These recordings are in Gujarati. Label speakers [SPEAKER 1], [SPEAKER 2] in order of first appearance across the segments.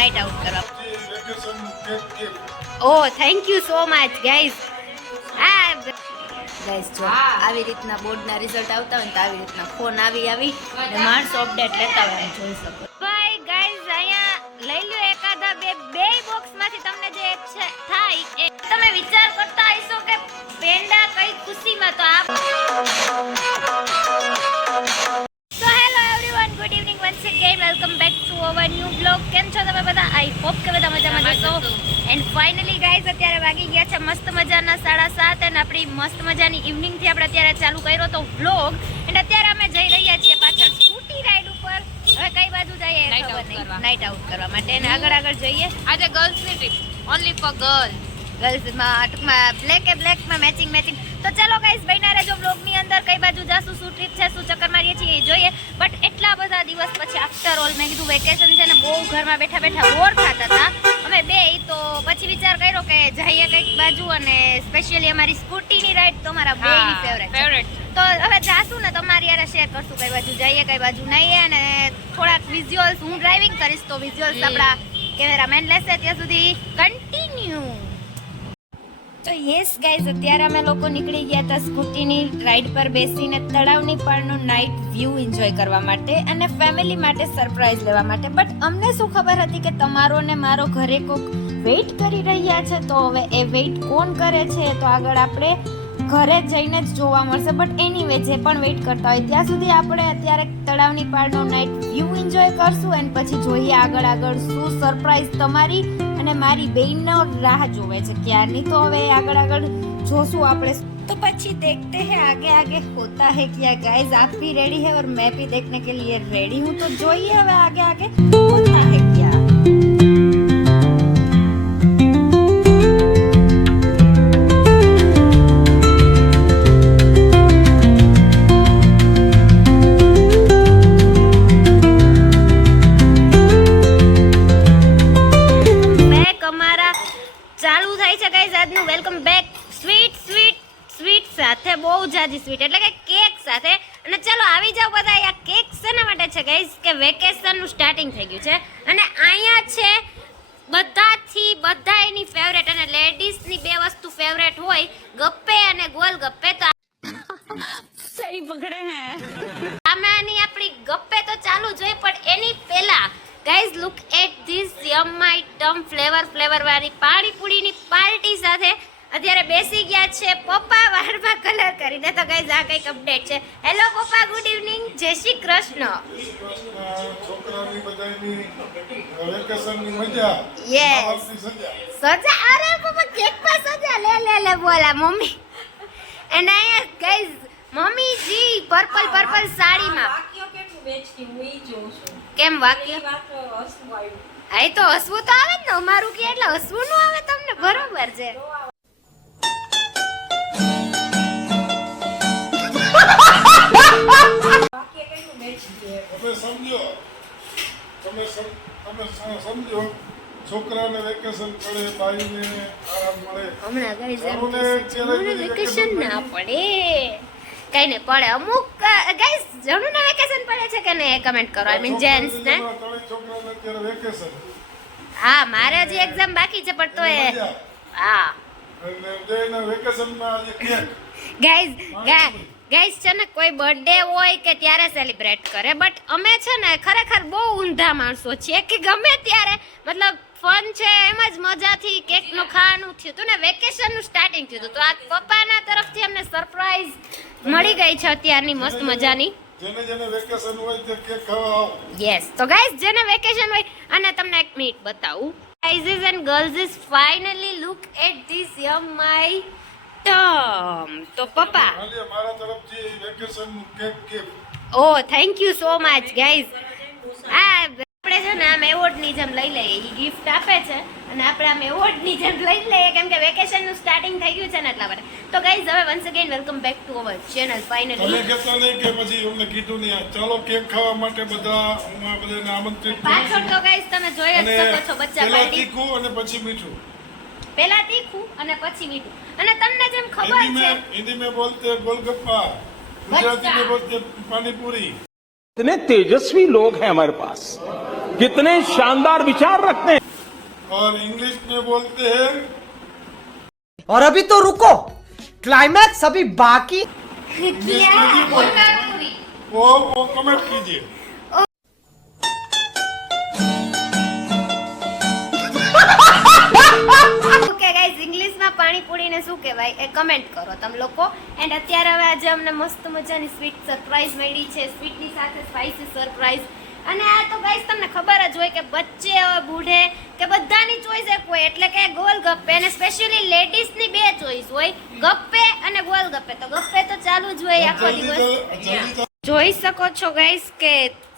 [SPEAKER 1] નાઇટ આઉટ કરવા. ઓ thank you so much guys આ ગાઈઝ જો, આવી રીતના બોર્ડના રિઝલ્ટ આવતા હોય તો આવી રીતના ફોન આવી આવી ને માણસો અપડેટ લેતા હોય એમ જોઈ શકો. ભાઈ ગાઈઝ અહીંયા લઈ લ્યો એકાદા બે બે બોક્સમાંથી તમને જે છે, થાય તમે વિચાર કરતા હશો કે પેંડા કઈ ખુશીમાં તો આ એન્ડ ફાઇનલી ગાઈઝ અત્યારે વાગી ગયા છે મસ્ત મજાના સાડા સાત અને આપણી મસ્ત મજાની ઇવનિંગથી આપણે અત્યારે ચાલુ કર્યો તો વ્લોગ એન્ડ અત્યારે અમે જઈ રહ્યા છીએ પાછળ સ્કૂટી રાઈડ ઉપર. હવે કઈ બાજુ જઈએ. નાઇટ આઉટ કરવા. માટે. અને આગળ આગળ જઈએ.
[SPEAKER 2] આજે ગર્લ્સની ટ્રીપ ઓનલી ફોર ગર્લ
[SPEAKER 1] ગર્લ્સમાં ટૂંકમાં બ્લેક એ બ્લેકમાં મેચિંગ મેચિંગ તો ચાલો ગાઈઝ બન્યા રહેજો બ્લોગની અંદર. કઈ બાજુ જાશું શું ટ્રીપ છે શું ચક્કર મારીએ છીએ એ જોઈએ. બટ એટલા બધા દિવસ પછી આફ્ટર ઓલ મેં કીધું વેકેશન છે ને બહુ ઘરમાં બેઠા બેઠા બોર થતા હતા. અમે બે તો પછી વિચાર કર્યો કે જઈએ કંઈક બાજુ અને સ્પેશિયલી અમારી સ્કૂટીની રાઈડ તો મારા બેની ફેવરેટ
[SPEAKER 2] ફેવરેટ
[SPEAKER 1] તો હવે જાશું ને તમારી યાર શેર કરશું કઈ બાજુ જઈએ કઈ બાજુ નહીં અને થોડાક વિઝ્યુઅલ્સ હું ડ્રાઇવિંગ કરીશ તો વિઝ્યુઅલ્સ આપણા કેમેરામેન લેશે ત્યાં સુધી. કન્ટિન્યુ તો યસ ગાઈઝ અત્યારે અમે લોકો નીકળી ગયા હતા સ્કૂટીની રાઈડ પર બેસીને તળાવની પરનો નાઇટ વ્યૂ એન્જોય કરવા માટે અને ફેમિલી માટે સરપ્રાઈઝ લેવા માટે. બટ અમને શું ખબર હતી કે તમારો ને મારો ઘરે કોક વેઇટ કરી રહ્યા છે? તો હવે એ વેઇટ કોણ કરે છે? તો આગળ આપણે ઘરે જઈને જ જોવા મળશે. બટ એનીવે જે પણ વેઇટ કરતા હોય, ત્યાં સુધી આપણે અત્યારે તળાવની પારનો નાઇટ વ્યૂ એન્જોય કરશું. એન્ડ પછી જોઈએ આગળ આગળ શું સરપ્રાઈઝ તમારી અને મારી બેનનો રાહ જોવે છે ક્યારની તો હવે આગળ આગળ જોશું આપણે तो પછી देखते हैं आगे आगे होता है क्या गाइस आप भी रेडी है और मैं भी देखने के लिए रेडी हूँ तो જોઈએ હવે आगे आगे જય શ્રી કૃષ્ણ
[SPEAKER 3] કૃષ્ણ છોકરાની બધાની વેકેશનની મજા
[SPEAKER 1] Yes.
[SPEAKER 3] સજા.
[SPEAKER 1] સજા અરે પપ્પા કેક પર સજા. લે લે લે બોલા મમ્મી. એન્ડ ગાઈઝ મમ્મીજી પર્પલ પર્પલ સાડીમાં.
[SPEAKER 4] વાક્યો કેટલું વેચતી? હું ઈ જોઉં છું.
[SPEAKER 1] કેમ વાક્ય?
[SPEAKER 4] એ હસવું આવ્યું.
[SPEAKER 1] હા તો હસવું તો આવે ને. અમારું કે એટલે હસવું નું આવે તમને? બરોબર છે.
[SPEAKER 3] તમે સમજો. તમે તમે સમજો. છોકરાને વેકેશન પડે ભાઈને આરામ મળે.
[SPEAKER 1] હમણાં
[SPEAKER 3] ક્યારેક
[SPEAKER 1] જણુને
[SPEAKER 3] વેકેશન
[SPEAKER 1] ના પડે? કઈ પડે. અમુક ગાઈસ જણુને વેકેશન પડે છે કે નહીં? કમેન્ટ કરો. આઈ મીન જેન્ટ્સ ને.
[SPEAKER 3] છોકરાને અત્યારે વેકેશન
[SPEAKER 1] હા મારે હજી એક્ઝામ બાકી છે પણ તો એ હા.
[SPEAKER 3] વેકેશનમાં આજે કેક
[SPEAKER 1] ગાઈઝ ગાઈઝ છે ને કોઈ બર્થડે હોય કે ત્યારે સેલિબ્રેટ કરે. બટ અમે છે ને ખરેખર બહુ ઊંધા માણસો છીએ કે ગમે ત્યારે મતલબ ફન છે એમ જ મજાથી કેકનું ખાવાનું થયું હતું ને વેકેશનનું સ્ટાર્ટિંગ થયું હતું. તો આ પપ્પાના તરફથી અમને સરપ્રાઈઝ મળી ગઈ છે અત્યારની મસ્ત મજાની.
[SPEAKER 3] જેને જેને વેકેશન હોય તે કેક ખાવા આવો.
[SPEAKER 1] યસ તો ગાઈસ જેને વેકેશન હોય અને તમને એક મિનિટ બતાવું. Guys and girls is finally look at this yum my tum તો પપ્પા.
[SPEAKER 3] મારા તરફથી vacation cake gift
[SPEAKER 1] oh thank you so much guys આ આપણે છે ને આમ એવોર્ડની જેમ લઈ લઈએ. એ ગિફ્ટ આપે છે અને આપણે આમ એવોર્ડની જેમ લઈ લઈએ કેમ કે વેકેશનનું સ્ટાર્ટિંગ થઈ ગયું છે ને એટલા માટે. તો ગાઈઝ હવે once again welcome back to our channel
[SPEAKER 3] તમે
[SPEAKER 1] ફાઇનલી
[SPEAKER 3] કહેતા નહીં કે પછી અમને કીધું નહીં ચાલો કેક ખાવા માટે બધા હું આ બધાને આમંત્રિત
[SPEAKER 1] પાછળ તો ગાઈઝ તમે જોઈ જ શકો છો બચ્ચા પાર્ટી.
[SPEAKER 3] અને પછી મીઠું.
[SPEAKER 1] પહેલા તીખું અને પછી મીઠું અને તમને જેમ ખબર
[SPEAKER 3] हिंदी
[SPEAKER 1] છે
[SPEAKER 3] में हिंदी में बोलते हैं गोलगप्पा गुजराती में बोलते हैं पानी पूरी
[SPEAKER 5] इतने तेजस्वी लोग हैं हमारे पास कितने शानदार विचार रखते हैं
[SPEAKER 3] और इंग्लिश में बोलते हैं
[SPEAKER 6] और अभी तो रुको क्लाइमैक्स अभी बाकी
[SPEAKER 3] इंग्लिश में नहीं बोलते वो वो कमेंट कीजिए
[SPEAKER 1] શું કહેવાય એ કમેન્ટ કરો. તમે લોકો. એન્ડ અત્યારે હવે આજે અમને મસ્ત મજાની સ્વીટ સરપ્રાઈઝ મળી છે. સ્વીટની સાથે સ્પાઈસી સરપ્રાઈઝ અને આ તો ગાઈસ તમને ખબર જ હોય કે બચ્ચે હોય બુઢે કે બધાની ચોઈસ એક હોય. એટલે કે ગોલ ગપ્પે અને સ્પેશિયલી લેડીઝની બે ચોઈસ હોય. ગપ્પે અને ગોલ ગપ્પે. તો ગપ્પે તો ચાલુ જ હોય આખો દિવસ. જોઈ શકો છો ગાઈસ કે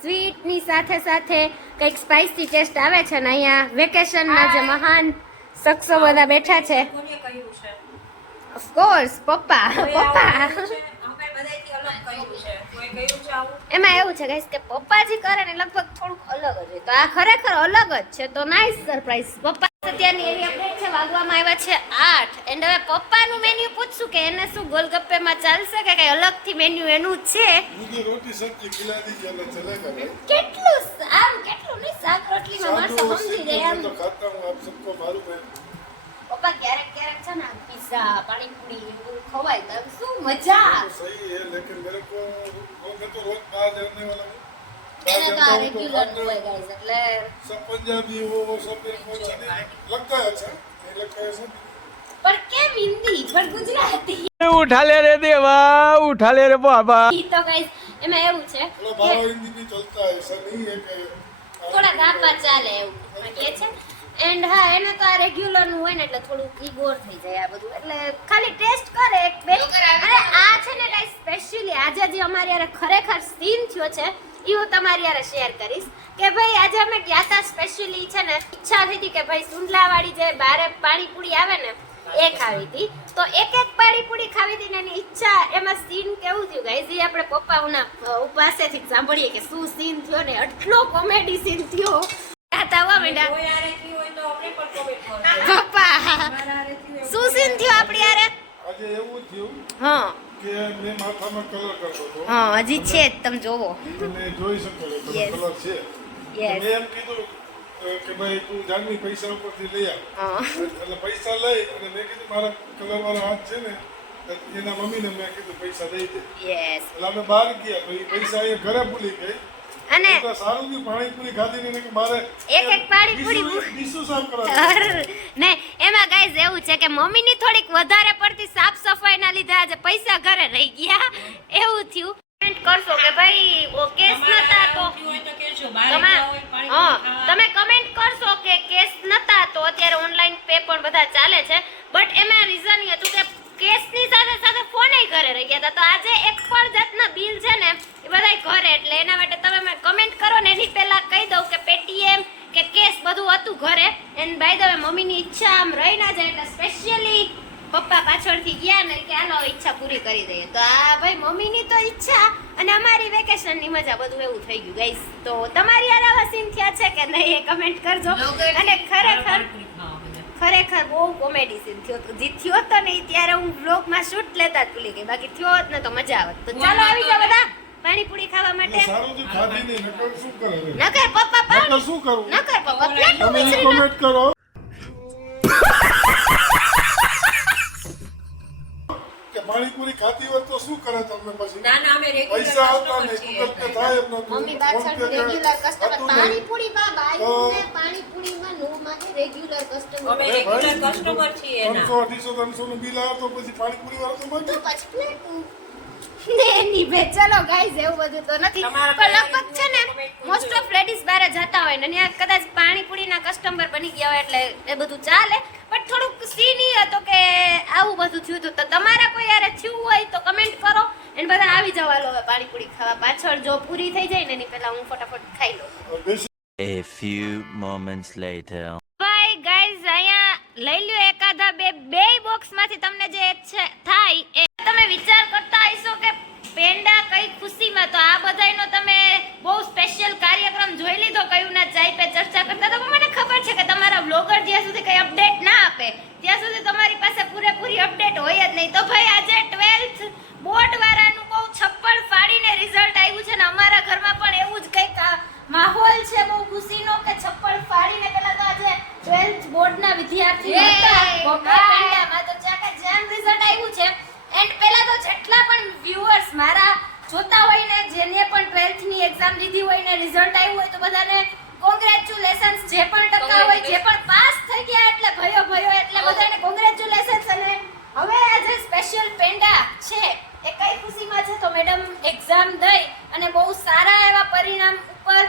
[SPEAKER 1] સ્વીટની સાથે સાથે કંઈક સ્પાઇસી ટેસ્ટ આવે છે ને અહીંયા. વેકેશનમાં જે મહાન શખ્સો બધા બેઠા છે?
[SPEAKER 4] ઓફ
[SPEAKER 1] કોર્સ પપ્પા પપ્પા. એમાં એવું છે ગાઈસ કે પપ્પાજી કરે ને લગભગ થોડુંક અલગ જ તો આ ખરેખર અલગ જ છે. તો નાઇસ સરપ્રાઈઝ પપ્પા અત્યારની એવી અપડેટ છે વાગવામાં આવ્યા છે આઠ. એન્ડ હવે પપ્પાનું મેન્યુ પૂછશું કે એને શું ગોલગપ્પેમાં ચાલશે કે કઈ અલગથી મેન્યુ એનું છે? કેટલું આમ કેટલું નહીં? શાક રોટલીમાં
[SPEAKER 3] મળશે
[SPEAKER 1] સમજી જાય
[SPEAKER 3] એમ.
[SPEAKER 1] પપ્પા ક્યારેક ક્યારેક છે ને પિઝા પાણીપુરી એવું ખવાય તો શું મજા
[SPEAKER 3] સહી હે લેકિન મેરે કો મેં તો રોજ બહાર જને વાલા હું
[SPEAKER 1] એને તો આ રેગ્યુલર હોય ગાઈસ એટલે
[SPEAKER 3] સબ પંજાબી હો સબ પંજાબી લગતા છે. એ લગતા છે.
[SPEAKER 1] પર કેમ હિન્દી? પર ગુજરાતી.
[SPEAKER 5] ઉઠા લે રે દેવા ઉઠા લે રે બાબા.
[SPEAKER 1] ઈ તો ગાઈસ એમાં એવું છે કે
[SPEAKER 3] ભાવ હિન્દી ની ચલતા હે સર નહીં
[SPEAKER 1] થોડા ગાબા ચાલે એવું. કે છે? એન્ડ હા એને તો આ રેગ્યુલરનું હોય ને એટલે થોડું ઈ બોર થઈ જાય આ બધું. એટલે ખાલી ટેસ્ટ કરે એક બે. અને આ છે ને ગાઈસ સ્પેશિયલી આજે જે અમારી યારે ખરેખર સીન થયો છે એ હું તમારી યારે શેર કરીશ. કે ભાઈ આજે અમે ગયા હતા સ્પેશિયલી છે ને ઈચ્છા થઈ હતી કે ભાઈ સુંડલા વાળી જે બારે પાણીપુરી આવે ને એ ખાવી હતી. તો એક એક પાણીપુરી ખાવી હતી ને એની ઈચ્છા એમાં સીન કેવું થયું? ગાઈસ એ આપણે પપ્પાઓના અ, પાસેથી સાંભળીએ કે શું સીન થયો ને આટલો કોમેડી સીન થયો. આ તાવા માંડ્યા. પપ્પા શું સીન થયો આપણી યારે
[SPEAKER 3] આજે એવું થયું
[SPEAKER 1] હા.
[SPEAKER 3] કે મેં માથામાં કલર કરતો હતો.
[SPEAKER 1] હા હજી છે જ તમે જોવો.
[SPEAKER 3] તમે જોઈ શકો છો. કલર છે. મેં એમ કીધું કે ભાઈ તું જાનવી પૈસા ઉપરથી લઈ આવ.
[SPEAKER 1] હા.
[SPEAKER 3] એટલે પૈસા લઈ અને મેં કીધું મારા કલર વાળા હાથ છે ને એના મમ્મીને મેં કીધું પૈસા દઈ દે.
[SPEAKER 1] યસ
[SPEAKER 3] એટલે અમે બહાર ગયા તો એ પૈસા એ ઘરે ભૂલી ગઈ.
[SPEAKER 1] અને
[SPEAKER 3] તો સારું પાણીપુરી ખાધી ને મારે
[SPEAKER 1] એક એક પાણીપુરી
[SPEAKER 3] સાફ કરાવી
[SPEAKER 1] ને એમાં ગાઈઝ એવું છે કે મમ્મીની થોડીક વધારે પડતી સાફ સફાઈના લીધે આજે પૈસા ઘરે રહી ગયા. એવું થયું. કમેન્ટ કરશો કે ભાઈ ઓ કેસ નતા તો
[SPEAKER 4] થયું હોય તો કહેજો. બહાર
[SPEAKER 1] તમે કમેન્ટ કરશો કે કેસ નતા તો અત્યારે ઓનલાઈન પે પણ બધા ચાલે છે. બટ એમાં રીઝન એ હતું કે કેસની સાથે સાથે ફોને ઘરે રહી ગયા હતા. તો આજે એક પણ જાતના બિલ છે ને એ બધાય ઘરે. એટલે એના માટે તમે મને કમેન્ટ કરો ને એની પહેલા કહી દઉં કે પેટીએમ કે કેસ બધું હતું ઘરે. એન્ડ બાય ધ વે મમ્મીની ઈચ્છા આમ રહી ના જાય એટલે સ્પેશિયલી પપ્પા પાછળથી ગયા ને કે હાલો ઈચ્છા પૂરી કરી દઈએ. તો આ ભાઈ મમ્મીની તો ઈચ્છા અને અમારી વેકેશનની મજા બધું એવું થઈ ગયું. ગાઈસ તો તમારી યાર આવા સીન થયા છે કે નહીં એ કમેન્ટ કરજો. અને ખરેખર. ખરેખર બહુ કોમેડી સીન થયો તો જે થયો હતો ને ત્યારે હું વ્લોગમાં શૂટ લેતા જ ભૂલી ગઈ બાકી થયો હોત ને તો મજા આવત તો ચાલો આવી જાઓ બધા પાણીપુરી ખાવા માટે
[SPEAKER 3] નકર શું કરે છે?
[SPEAKER 1] પપ્પા પાણી
[SPEAKER 3] શું કરું
[SPEAKER 1] નકર પપ્પા પ્લેટ
[SPEAKER 3] તમે કોમેન્ટ કરો પાણીપુરી ખાતી હોય તો શું કરે તમને પછી
[SPEAKER 4] ના ના અમે રેગ્યુલર
[SPEAKER 3] પૈસા આવતા નહીં
[SPEAKER 4] છીએ.
[SPEAKER 3] ગૂગલ પે થાય એમ નતું.
[SPEAKER 1] મમ્મી
[SPEAKER 3] કરે.
[SPEAKER 1] રેગ્યુલર કસ્ટમર
[SPEAKER 3] હતું નહીં.
[SPEAKER 1] પાણીપુરીમાં બાયુને
[SPEAKER 3] તો-
[SPEAKER 1] પાણીપુરીમાં રેગ્યુલર કસ્ટમર
[SPEAKER 4] અમે
[SPEAKER 3] અરે ભાઈ,
[SPEAKER 4] છીએ એના.
[SPEAKER 3] ત્રણસો અઢીસો ત્રણસો નું બિલ આવે તો પછી પાણીપુરી વાળો તો
[SPEAKER 1] તો પછી પ્લેટું ને. એની બે ચલો ગાઈઝ એવું બધું તો નથી. પણ લગભગ છે ને મોસ્ટ ઓફ લેડીઝ બહાર જતા હોય ને ત્યાં કદાચ પાણીપુરીના કસ્ટમર બની ગયા હોય એટલે એ બધું ચાલે. પણ થોડુંક સીન ઈ હતો કે આવું બધું થયું હતું. તો તમારા કોઈ યારે થયું હોય તો કમેન્ટ કરો અને બધા આવી જવા લો હવે પાણીપુરી ખાવા પાછળ. જો પૂરી થઈ જાય ને એની પહેલા હું ફટાફટ ખાઈ લઉં.
[SPEAKER 7] A few moments later.
[SPEAKER 1] ભાઈ ગાઈઝ અહીંયા લઈ લ્યો એકાદા બે બે બોક્સમાંથી તમને જે છે, થાય બોર્ડના વિદ્યાર્થી હતા. બપોર પંડામાં તો ચાકા જામ રિઝલ્ટ આવ્યું છે. એન્ડ પહેલા તો જેટલા પણ વ્યુઅર્સ મારા જોતા હોય ને જેને પણ 12th ની એક્ઝામ લીધી હોય ને રિઝલ્ટ આવ્યું હોય તો બધાને કોંગ્રેચ્યુલેશન્સ જે પણ ટકા હોય જે પણ પાસ થઈ ગયા એટલે ભયો ભયો એટલે બધાને કોંગ્રેચ્યુલેશન્સ અને હવે આ જે સ્પેશિયલ પેંડા છે. એ કઈ ખુશીમાં છે તો મેડમ એક્ઝામ દઈ. અને બહુ સારા એવા પરિણામ ઉપર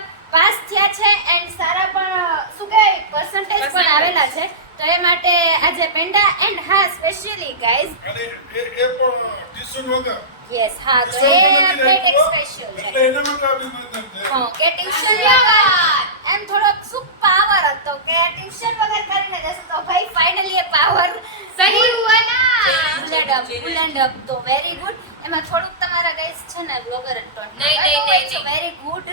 [SPEAKER 1] આવેલા છે. તો એ માટે આજે પેંડા એન્ડ હા સ્પેશિયલી ગાઈઝ.
[SPEAKER 3] અને એ એ પણ ટ્યુશન વગર
[SPEAKER 1] યસ હા તો એ અપડેટ એક સ્પેશિયલ છે.
[SPEAKER 3] એટલે એના માટે અભિનંદન છે.
[SPEAKER 1] હા, કે ટ્યુશન વગર એમ થોડોક શું પાવર હતો કે ટ્યુશન વગર કરીને જશે તો ભાઈ ફાઇનલી એ પાવર સહી હુઆ ના બુલેટ અપ બુલેટ અપ તો વેરી ગુડ એમાં થોડુંક તમારા ગાઈઝ છે ને બ્લોગર ટોન
[SPEAKER 2] નહીં, નહીં, નહીં, નહીં.
[SPEAKER 1] Very good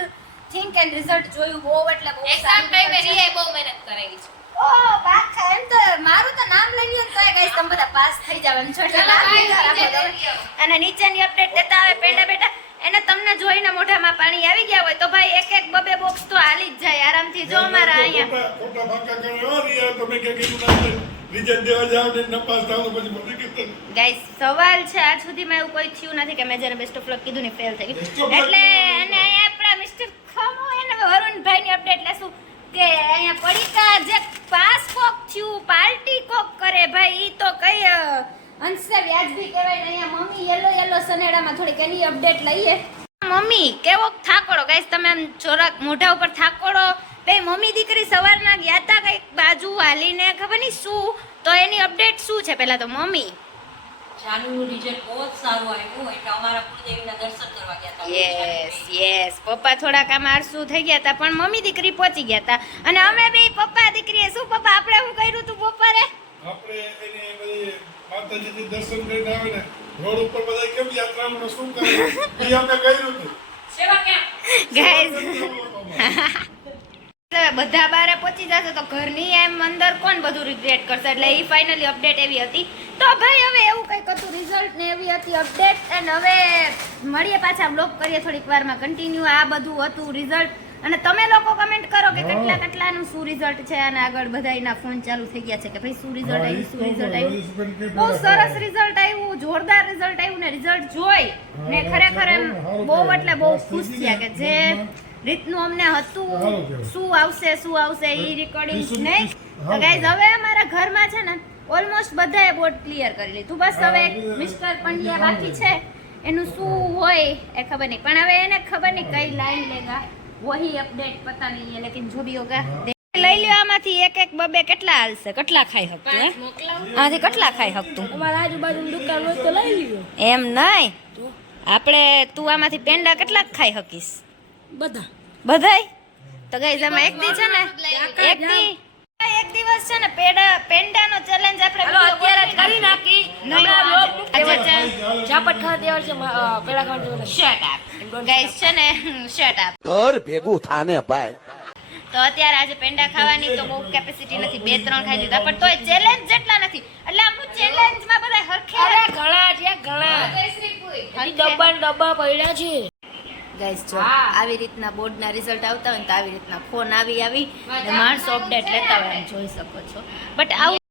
[SPEAKER 1] think and result જોયું બહુ એટલે બહુ
[SPEAKER 2] એક્ઝામ ટાઈમે રીએ બહુ મહેનત કરેલી છે.
[SPEAKER 1] ઓ પાછા એમ તો મારું તો નામ લઈ લ્યો ને ગાઈસ તમે બધા પાસ થઈ જાવ એમ છો. અને નીચેની અપડેટ દેતા આવે પેડા બેટા એને તમને જોઈને મોઢામાં પાણી આવી ગયા હોય તો ભાઈ એક એક બબે બોક્સ તો હાલી જ જાય. આરામથી જો અમારા અહીંયા.
[SPEAKER 3] ખોટા ખોટા ફાંકા રિયા તમે કે કીધું ના દેવા જાવ ને નપાસ થાવ પછી મને કીધું
[SPEAKER 1] ગાઈસ સવાલ છે. આજ સુધીમાં એવું કોઈ થયું નથી કે મેં જેને બેસ્ટ ઓફ લક કીધું ને ફેલ થઈ ગયું. એટલે અને આપણા મિસ્ટર ખમો એને વરુણભાઈની અપડેટ લેશું. કે અહીંયા પડીકા જે પાસ કોક થયું પાર્ટી કોક કરે ભાઈ, ઈ તો કઈ અંશે વ્યાજબી કહેવાય ને અહીંયા મમ્મી યલો યલો સનેડામાં થોડીક એની અપડેટ લઈએ. મમ્મી કેવો થાકોડો? ગાઈસ, તમે આમ ચોરાક મોઢા ઉપર થાકોડો? બે મમ્મી દીકરી સવારના ગયા હતા કંઈક બાજુ હાલીને, ખબર નહીં શું? તો એની અપડેટ શું છે? પહેલા તો મમ્મી.
[SPEAKER 4] જાનુનું રિઝલ્ટ બહુ જ સારું આવ્યું એટલે અમારા કુળદેવીના દર્શન કરવા ગયા હતા.
[SPEAKER 1] યસ યસ પપ્પા થોડાક આમ આરસુ થઈ ગયા હતા પણ મમ્મી દીકરી પહોંચી ગયા હતા. અને અમે બે પપ્પા દીકરીએ શું પપ્પા આપણે શું કર્યું તું બપોરે?
[SPEAKER 3] આપણે એની બધી માતાજીથી દર્શન કરીને આવે ને રોડ ઉપર બધા કેમ યાત્રાનું શું કરે એ અમે કર્યું હતું
[SPEAKER 4] સેવા ક્યાં
[SPEAKER 1] ગાઈઝ બધા બારે પહોંચી જશે તો ઘરની એમ અંદર કોણ બધું રિગ્રેટ કરશે? એટલે એ ફાઇનલી અપડેટ એવી હતી. તો ભાઈ હવે એવું કંઈક હતું રિઝલ્ટ ને એવી હતી અપડેટ એન્ડ હવે મળીએ પાછા બ્લોગ કરીએ થોડીક વારમાં. કન્ટિન્યુ આ બધું હતું રિઝલ્ટ અને તમે લોકો કમેન્ટ કરો કે કેટલા કેટલાનું શું રિઝલ્ટ છે? અને આગળ બધાયના ફોન ચાલુ થઈ ગયા છે કે ભાઈ શું રિઝલ્ટ આવ્યું શું રિઝલ્ટ આવ્યું? બહુ સરસ રિઝલ્ટ આવ્યું જોરદાર રિઝલ્ટ આવ્યું ને રિઝલ્ટ જોઈ. ને ખરેખર એમ બહુ એટલે બહુ ખુશ થયા કે જે રીતનું અમને હતું શું આવશે શું આવશે એ રેકોર્ડિંગ નહીં. તો ગાઈઝ હવે અમારા ઘરમાં છે ને ઓલમોસ્ટ બધાએ બોર્ડ ક્લિયર કરી લીધું. બસ હવે મિસ્ટર પંડ્યા બાકી છે. એનું શું હોય એ ખબર નહીં. પણ હવે એને ખબર નહીં કઈ લાઈન લેગા. વહી અપડેટ પતા નહીં હે લેકિન જો ભી હોગા લઈ લ્યો આમાંથી એક એક બબે કેટલા હાલશે? કેટલા ખાઈ શકતું હે? આમાંથી કેટલા ખાઈ શકતું
[SPEAKER 4] અમારા આજુબાજુ દુકાન હોય તો લઈ લ્યો.
[SPEAKER 1] એમ નહીં? આપણે તું આમાંથી પેંડા કેટલા ખાઈ શકીશ
[SPEAKER 4] બધા.
[SPEAKER 1] બધાય? તો ગાઈઝ અમે એક દી છે ને એક દી એક દિવસ છે ને પેડા પેંડાનો ચેલેન્જ આપણે અત્યારે જ કરી નાખી.
[SPEAKER 4] ચાપટ ખાવા દેવા છે. પેડા ખાવા દેવા
[SPEAKER 1] શટ અપ ગાઈઝ છે ને શટ અપ
[SPEAKER 8] ઘર ભેગું થાને ભાઈ.
[SPEAKER 1] તો અત્યારે આજે પેંડા ખાવાની તો બહુ કેપેસિટી નથી. બે ત્રણ ખાઈ લીધા પણ તોય ચેલેન્જ જેટલા નથી. એટલે આપણું ચેલેન્જમાં બધા હરખે
[SPEAKER 4] ઘણા છે ઘણા. ડબ્બા ને ડબ્બા પડ્યા છે.
[SPEAKER 1] ગાઈસ જો આવી રીતના બોર્ડના રિઝલ્ટ આવતા હોય ને તો આવી રીતના ફોન આવી આવી માણસો અપડેટ લેતા હોય એમ જોઈ શકો છો. બટ આવું